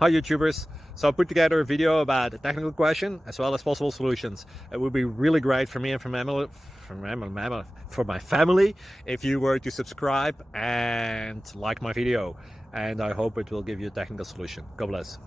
Hi YouTubers! So I put together a video about a technical question as well as possible solutions. It would be really great for me and for my family if you were to subscribe and like my video, and I hope it will give you a technical solution. God bless.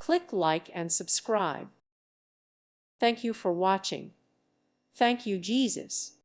Click like and subscribe. Thank you for watching. Thank you, Jesus.